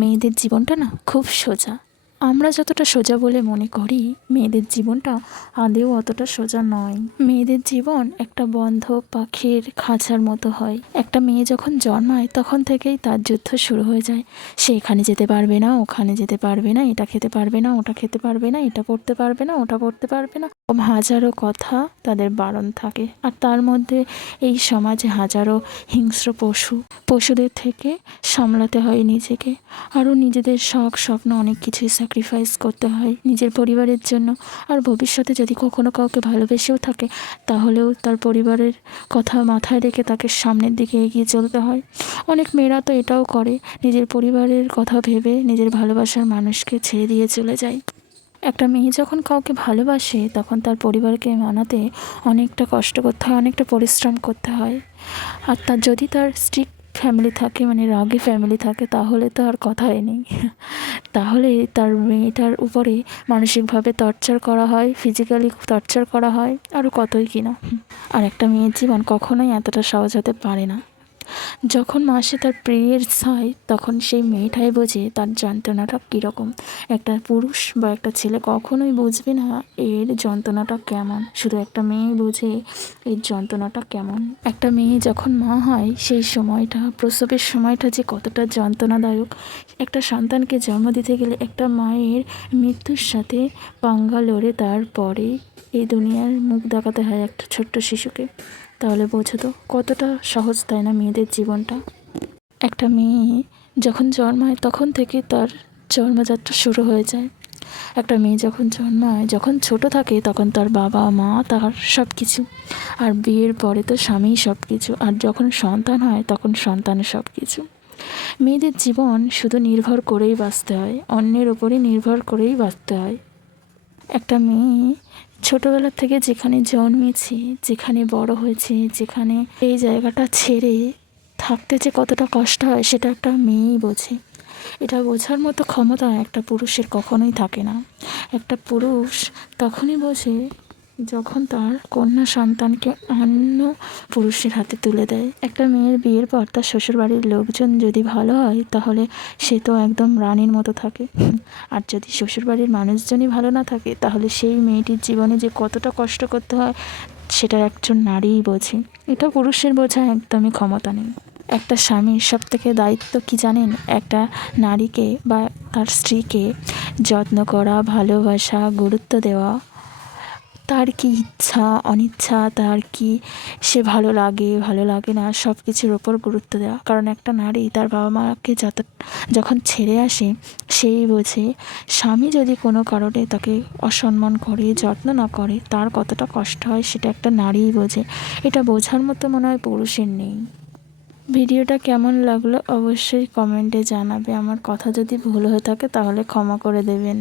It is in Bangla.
মেয়েদের জীবনটা না খুব সোজা। আমরা যতটা সোজা বলে মনে করি, মেয়েদের জীবনটা আদৌ অতটা সোজা নয়। মেয়েদের জীবন একটা বন্ধ পাখির খাঁচার মতো হয়। একটা মেয়ে যখন জন্মায় তখন থেকেই তার যুদ্ধ শুরু হয়ে যায়। সে এখানে যেতে পারবে না, ওখানে যেতে পারবে না, এটা খেতে পারবে না, ওটা খেতে পারবে না, এটা পড়তে পারবে না, ওটা পড়তে পারবে না, হাজারো কথা তাদের বারণ থাকে। আর তার মধ্যে এই সমাজে হাজারো হিংস্র পশুদের থেকে সামলাতে হয় নিজেকে। আরও নিজেদের শখ স্বপ্ন অনেক কিছুই স্যাক্রিফাইস করতে হয় নিজের পরিবারের জন্য। আর ভবিষ্যতে যদি কখনো কাউকে ভালোবেসেও থাকে, তাহলেও তার পরিবারের কথা মাথায় রেখে তাকে সামনের দিকে এগিয়ে চলতে হয়। অনেক মেয়েরা তো এটাও করে, নিজের পরিবারের কথা ভেবে নিজের ভালোবাসার মানুষকে ছেড়ে দিয়ে চলে যায়। একটা মেয়ে যখন কাউকে ভালোবাসে তখন তার পরিবারকে মানাতে অনেকটা কষ্ট করতে হয়, অনেকটা পরিশ্রম করতে হয়। আর যদি তার স্ট্রিক্ট ফ্যামিলি থাকে, মানে রাগী ফ্যামিলি থাকে, তাহলে তো আর কথাই নেই। তাহলে তার মেয়েটার উপরে মানসিকভাবে টর্চার করা হয়, ফিজিক্যালি টর্চার করা হয়, আরও কতই কিনা। আর একটা মেয়ের জীবন কখনোই এতটা সহজ হতে পারে না। যখন মাসে তার পিরিয়ডস হয় তখন সেই মেয়েটাই বোঝে তার যন্ত্রণাটা কীরকম। একটা পুরুষ বা একটা ছেলে কখনোই বুঝবে না এর যন্ত্রণাটা কেমন, শুধু একটা মেয়ে বোঝে এর যন্ত্রণাটা কেমন। একটা মেয়ে যখন মা হয় সেই সময়টা, প্রসবের সময়টা যে কতটা যন্ত্রণাদায়ক। একটা সন্তানকে জন্ম দিতে গেলে একটা মায়ের মৃত্যুর সাথে পাঙ্গা লড়ে তারপরে এই দুনিয়ার মুখ দেখাতে হয় একটা ছোট্ট শিশুকে। তাহলে বোঝো তো কতটা সহজ, তাই না মেয়েদের জীবনটা। একটা মেয়ে যখন জন্মায় তখন থেকে তার জন্মযাত্রা শুরু হয়ে যায়। একটা মেয়ে যখন জন্মায়, যখন ছোট থাকে তখন তার বাবা মা তার সব কিছু, আর বিয়ের পরে তো স্বামী সব কিছু, আর যখন সন্তান হয় তখন সন্তানের সব কিছু। মেয়েদের জীবন শুধু নির্ভর করেই বাঁচতে হয়, অন্যের ওপরই নির্ভর করেই বাঁচতে হয়। একটা মেয়ে ছোটোবেলা থেকে যেখানে জন্মেছে, যেখানে বড় হয়েছে, যেখানে এই জায়গাটা ছেড়ে থাকতে যে কতটা কষ্ট হয় সেটা একটা মেয়েই বোঝে। এটা বোঝার মতো ক্ষমতা একটা পুরুষের কখনোই থাকে না। একটা পুরুষ তখনই বোঝে যখন তার কন্যা সন্তানকে অন্য পুরুষের হাতে তুলে দেয়। একটা মেয়ের বিয়ের পর তার শ্বশুরবাড়ির লোকজন যদি ভালো হয় তাহলে সে তো একদম রানীর মতো থাকে। আর যদি শ্বশুরবাড়ির মানুষজনই ভালো না থাকে তাহলে সেই মেয়েটির জীবনে যে কতটা কষ্ট করতে হয় সেটা একজন নারীই বোঝে। এটা পুরুষের বোঝা একদমই ক্ষমতা নেই। একটা স্বামীর সবথেকে দায়িত্ব কি জানেন? একটা নারীকে বা তার স্ত্রীকে যত্ন করা, ভালোবাসা, গুরুত্ব দেওয়া, তার কি ইচ্ছা অনিচ্ছা, তার কি সে ভালো লাগে ভালো লাগে না, সব কিছুর ওপর গুরুত্ব দেওয়া। কারণ একটা নারী তার বাবা মাকে যখন ছেড়ে আসে সেই বোঝে স্বামী যদি কোনো কারণে তাকে অসম্মান করে, যত্ন না করে, তার কতটা কষ্ট হয় সেটা একটা নারীই বোঝে। এটা বোঝার মতো মনে হয় পুরুষের নেই। ভিডিওটা কেমন লাগলো অবশ্যই কমেন্টে জানাবে। আমার কথা যদি ভুল হয়ে থাকে তাহলে ক্ষমা করে দেবেন।